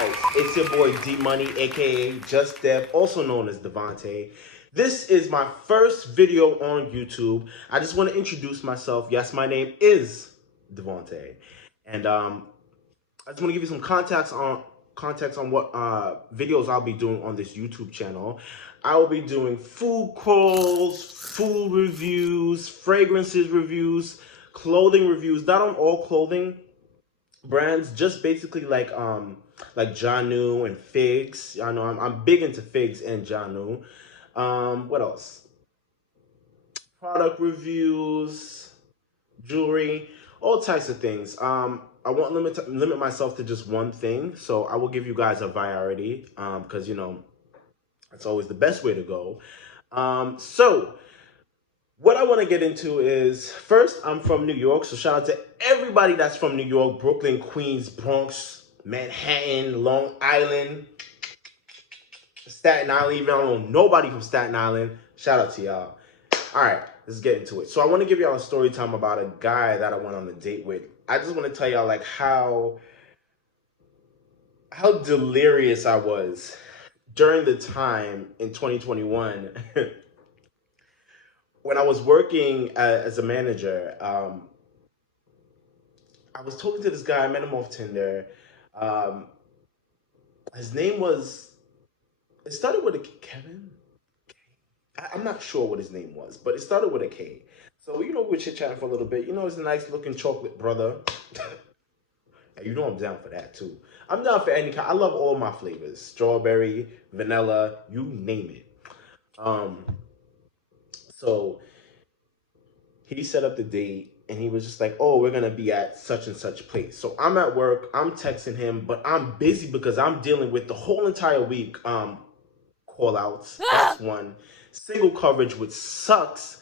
guys, it's your boy D Money, aka Just Dev, also known as Devontae. This is my first video on YouTube. I just want to introduce myself. Yes, my name is Devontae, and I just want to give you some context on what videos I'll be doing on this YouTube channel. I will be doing food crawls, food reviews, fragrances reviews, clothing reviews. Not on all clothing brands, just basically like Janu and figs. I know I'm big into figs and Janu. What else? Product reviews, jewelry, all types of things. I won't limit myself to just one thing, so I will give you guys a variety, because that's always the best way to go. So what I want to get into is, first, I'm from New York, so shout out to everybody that's from New York: Brooklyn, Queens, Bronx, Manhattan, Long Island, Staten Island. Even I don't know nobody from Staten Island. Shout out to y'all. All right, let's get into it. So I want to give y'all a story time about a guy that I went on a date with. I just want to tell y'all like how delirious I was during the time in 2021 when I was working as a manager. I was talking to this guy. I met him off Tinder. Um, his name was, it started with a Kevin. I'm not sure what his name was, but it started with a K. So, we were chit-chatting for a little bit. He's a nice-looking chocolate brother. And I'm down for that, too. I'm down for any kind. I love all my flavors. Strawberry, vanilla, you name it. So, he set up the date, and he was just like, oh, we're going to be at such and such place. So, I'm at work. I'm texting him, but I'm busy because I'm dealing with the whole entire week call-outs. That's one. Single coverage, which sucks.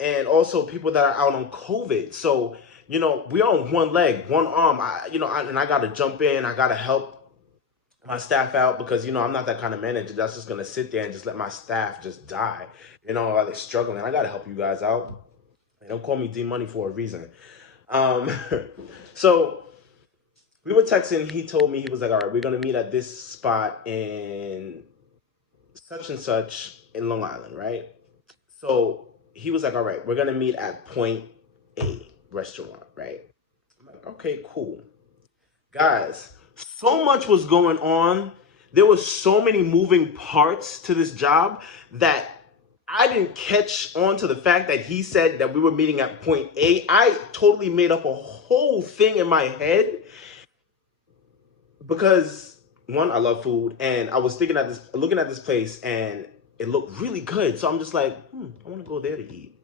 And also people that are out on COVID. So, we're on one leg, one arm. And I got to jump in. I got to help my staff out because, I'm not that kind of manager that's just going to sit there and just let my staff just die, while they're struggling. I got to help you guys out. They don't call me D Money for a reason. So we were texting. He told me, he was like, all right, we're going to meet at this spot in such and such in Long Island, right? So he was like, all right, we're going to meet at Point A restaurant, right? I'm like, okay, cool. Guys, so much was going on. There was so many moving parts to this job that I didn't catch on to the fact that he said that we were meeting at Point A. I totally made up a whole thing in my head because, one, I love food, and I was looking at this place, and it looked really good. So I'm just like, I want to go there to eat.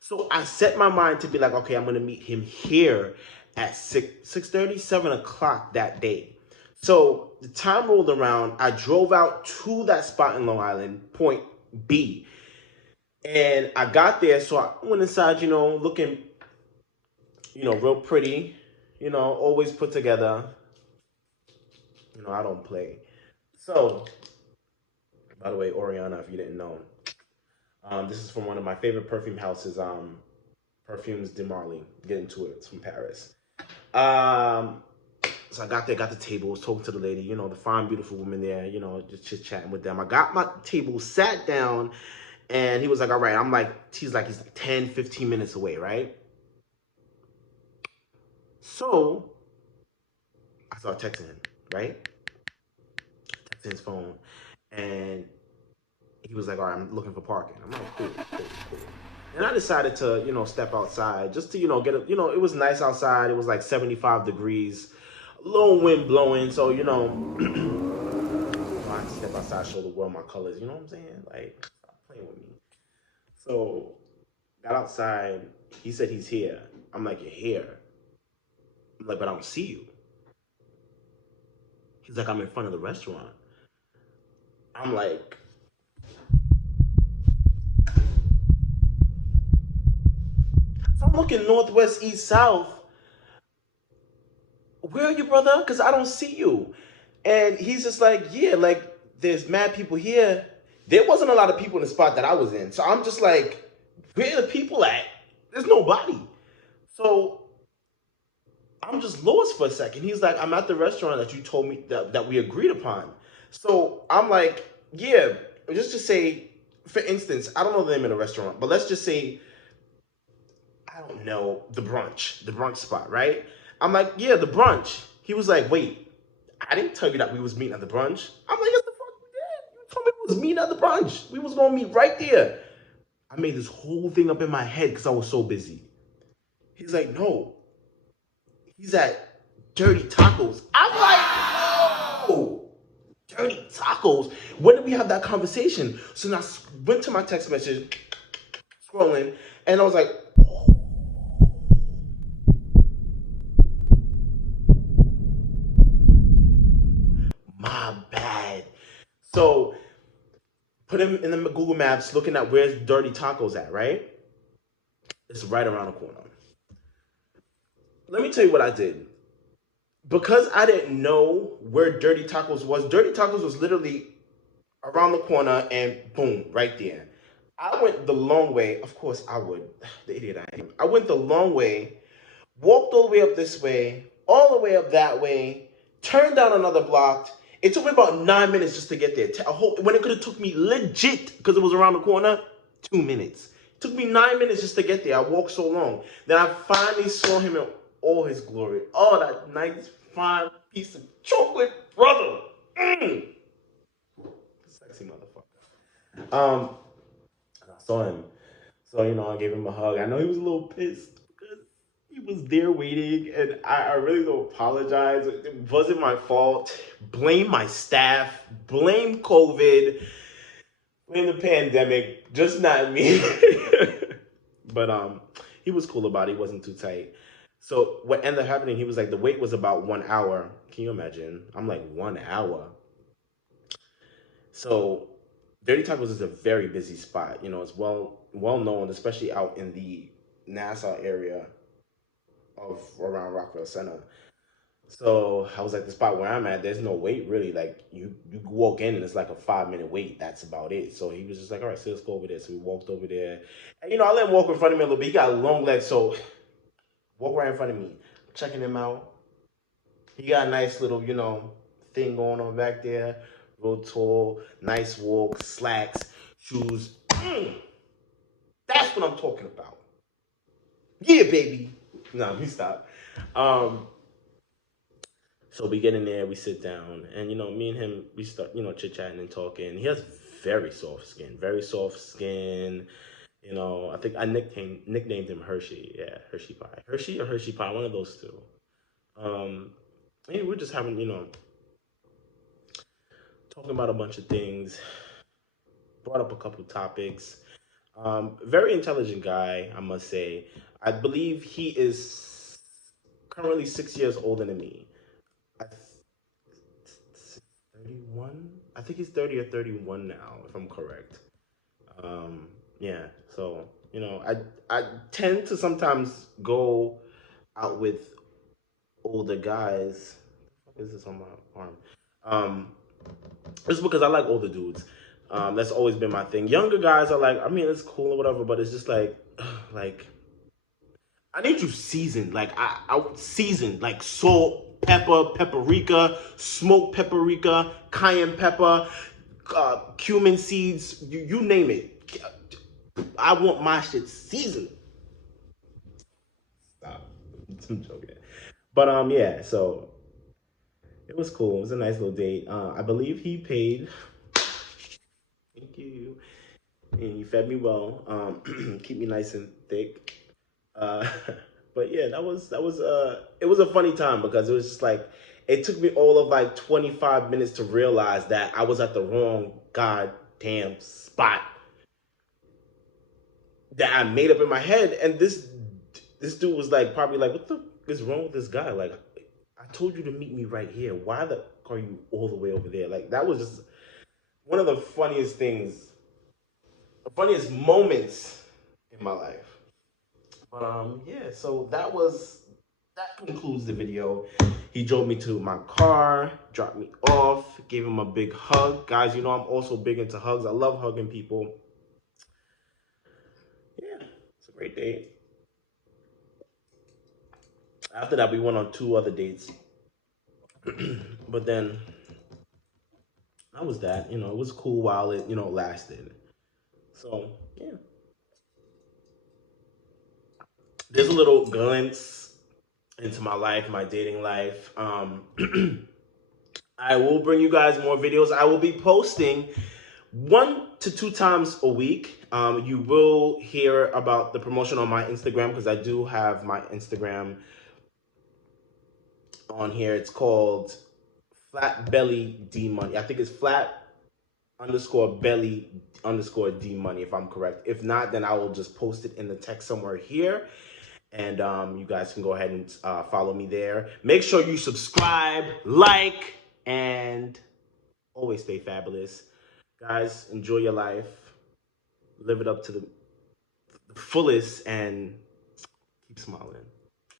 So I set my mind to be like, okay, I'm going to meet him here at 6:30, 7 o'clock that day. So the time rolled around. I drove out to that spot in Long Island, Point B. And I got there, so I went inside, looking, real pretty, always put together. I don't play. So, by the way, Oriana, if you didn't know, this is from one of my favorite perfume houses, Perfumes de Marly. Get into it. It's from Paris. So I got there, got the table, was talking to the lady, the fine, beautiful woman there, just chit-chatting with them. I got my table, sat down, and he was like, all right. He's like 10, 15 minutes away, right? So I started texting him, right? Texting his phone. And he was like, all right, I'm looking for parking. I'm like, cool. And I decided to, step outside just to, get a, it was nice outside. It was like 75 degrees, a little wind blowing. So, I had to step outside, show the world my colors. You know what I'm saying? Like, stop playing with me. So, got outside. He said he's here. I'm like, you're here? I'm like, but I don't see you. He's like, I'm in front of the restaurant. I'm like, so I'm looking northwest, east, south. Where are you, brother? Because I don't see you. And he's just like, yeah, like, there's mad people here. There wasn't a lot of people in the spot that I was in. So I'm just like, where are the people at? There's nobody. So I'm just lost for a second. He's like, I'm at the restaurant that you told me that we agreed upon. So I'm like, yeah, just to say, for instance, I don't know the name of the restaurant, but let's just say, I don't know, the brunch spot, right? I'm like, yeah, the brunch. He was like, wait, I didn't tell you that we was meeting at the brunch. I'm like, yes, the fuck we did. You told me we was meeting at the brunch. We was gonna meet right there. I made this whole thing up in my head because I was so busy. He's like, no, he's at Dirty Tacos. I'm like, no, Dirty Tacos. When did we have that conversation? So then I went to my text message, scrolling, and I was like, my bad. So put him in the Google Maps, looking at where's Dirty Tacos at, right? It's right around the corner. Let me tell you what I did. Because I didn't know where Dirty Tacos was, Dirty Tacos was literally around the corner and boom, right there. I went the long way. Of course, I would. The idiot I am. I went the long way, walked all the way up this way, all the way up that way, turned down another block. It took me about 9 minutes just to get there. When it could have took me legit, because it was around the corner, 2 minutes. It took me 9 minutes just to get there. I walked so long. Then I finally saw him in all his glory. Oh, that nice, fine piece of chocolate, brother. Mm. Sexy motherfucker. I saw him. So, I gave him a hug. I know he was a little pissed because he was there waiting, and I really don't apologize. It wasn't my fault. Blame my staff. Blame COVID. Blame the pandemic. Just not me. But he was cool about it. He wasn't too tight. So what ended up happening, he was like, the wait was about 1 hour. Can you imagine? I'm like, 1 hour. So Dirty Tacos is a very busy spot. It's well known, especially out in the Nassau area of around Rockville Center. So I was like, the spot where I'm at, there's no wait really. Like you walk in and it's like a 5 minute wait. That's about it. So he was just like, all right, so let's go over there. So we walked over there, and I let him walk in front of me a little bit. He got long legs, so walk right in front of me, checking him out. He got a nice little, thing going on back there. Real tall, nice walk, slacks, shoes. That's what I'm talking about. Yeah, baby. No, me stop. Um, so we get in there, we sit down, and me and him, we start, chit chatting and talking. He has very soft skin, very soft skin. I think I nicknamed him Hershey. Yeah, Hershey Pie, Hershey or Hershey Pie, one of those two. Um, and we're just having, talking about a bunch of things. Brought up a couple topics. Very intelligent guy, I must say. I believe he is currently 6 years older than me. I 31. I think he's 30 or 31 now, if I'm correct. Yeah. So I tend to sometimes go out with older guys. What is this on my arm? Um, Just because I like older dudes. That's always been my thing. Younger guys are like, I mean, it's cool or whatever, but it's just like, like, I need you seasoned. Like, I seasoned, like salt, pepper, paprika, smoked paprika, cayenne pepper, cumin seeds, you name it. I want my shit seasoned. Stop. I'm joking. But yeah. So it was cool. It was a nice little date. I believe he paid. Thank you. And he fed me well. Keep me nice and thick. Uh, but yeah, that was it was a funny time because it was just like it took me all of like 25 minutes to realize that I was at the wrong goddamn spot that I made up in my head, and this dude was like probably like, what the is wrong with this guy? Like, I told you to meet me right here. Why the are you all the way over there? Like, that was just one of the funniest things, the funniest moments in my life. But yeah, so that concludes the video. He drove me to my car, dropped me off, gave him a big hug. Guys, I'm also big into hugs. I love hugging people. Yeah, it's a great day. After that, we went on 2 other dates. But then that was that. It was cool while it lasted. So yeah, there's a little glimpse into my life, my dating life. I will bring you guys more videos. I will be posting 1 to 2 times a week. You will hear about the promotion on my Instagram because I do have my Instagram on here. It's called Flat Belly D Money. I think it's flat underscore belly underscore D Money, if I'm correct. If not, then I will just post it in the text somewhere here. And you guys can go ahead and follow me there. Make sure you subscribe, like, and always stay fabulous. Guys, enjoy your life. Live it up to the fullest and keep smiling.